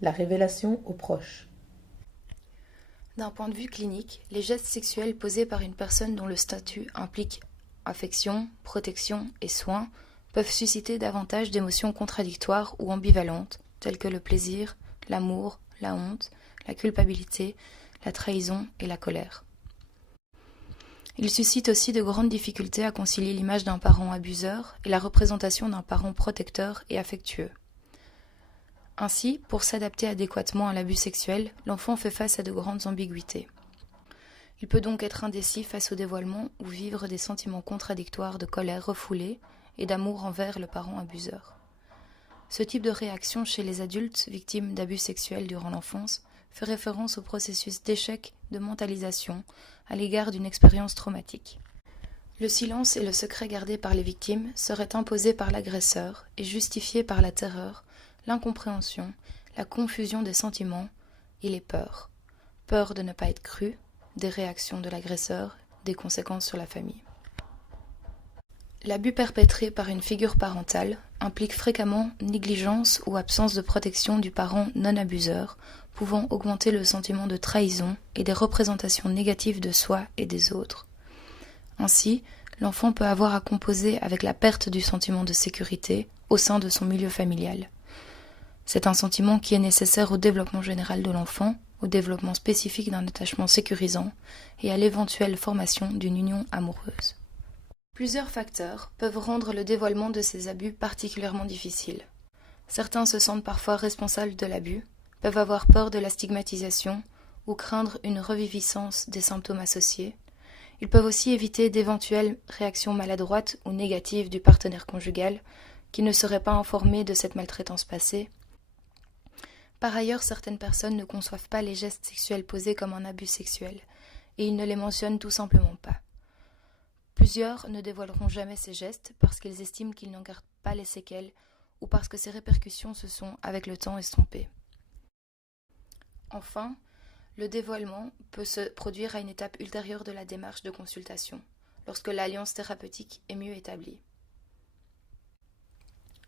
La révélation aux proches. D'un point de vue clinique, les gestes sexuels posés par une personne dont le statut implique affection, protection et soins peuvent susciter davantage d'émotions contradictoires ou ambivalentes, telles que le plaisir, l'amour, la honte, la culpabilité, la trahison et la colère. Ils suscitent aussi de grandes difficultés à concilier l'image d'un parent abuseur et la représentation d'un parent protecteur et affectueux. Ainsi, pour s'adapter adéquatement à l'abus sexuel, l'enfant fait face à de grandes ambiguïtés. Il peut donc être indécis face au dévoilement ou vivre des sentiments contradictoires de colère refoulée et d'amour envers le parent abuseur. Ce type de réaction chez les adultes victimes d'abus sexuels durant l'enfance fait référence au processus d'échec de mentalisation à l'égard d'une expérience traumatique. Le silence et le secret gardé par les victimes seraient imposés par l'agresseur et justifiés par la terreur, l'incompréhension, la confusion des sentiments et les peurs. Peur de ne pas être cru, des réactions de l'agresseur, des conséquences sur la famille. L'abus perpétré par une figure parentale implique fréquemment négligence ou absence de protection du parent non-abuseur, pouvant augmenter le sentiment de trahison et des représentations négatives de soi et des autres. Ainsi, l'enfant peut avoir à composer avec la perte du sentiment de sécurité au sein de son milieu familial. C'est un sentiment qui est nécessaire au développement général de l'enfant, au développement spécifique d'un attachement sécurisant et à l'éventuelle formation d'une union amoureuse. Plusieurs facteurs peuvent rendre le dévoilement de ces abus particulièrement difficile. Certains se sentent parfois responsables de l'abus, peuvent avoir peur de la stigmatisation ou craindre une reviviscence des symptômes associés. Ils peuvent aussi éviter d'éventuelles réactions maladroites ou négatives du partenaire conjugal qui ne serait pas informé de cette maltraitance passée. Par ailleurs, certaines personnes ne conçoivent pas les gestes sexuels posés comme un abus sexuel, et ils ne les mentionnent tout simplement pas. Plusieurs ne dévoileront jamais ces gestes parce qu'ils estiment qu'ils n'en gardent pas les séquelles ou parce que ces répercussions se sont, avec le temps, estompées. Enfin, le dévoilement peut se produire à une étape ultérieure de la démarche de consultation, lorsque l'alliance thérapeutique est mieux établie.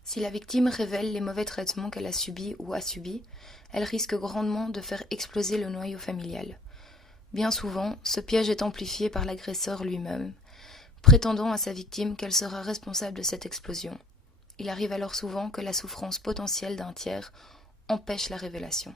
Si la victime révèle les mauvais traitements qu'elle a subis ou a subis, elle risque grandement de faire exploser le noyau familial. Bien souvent, ce piège est amplifié par l'agresseur lui-même, prétendant à sa victime qu'elle sera responsable de cette explosion. Il arrive alors souvent que la souffrance potentielle d'un tiers empêche la révélation.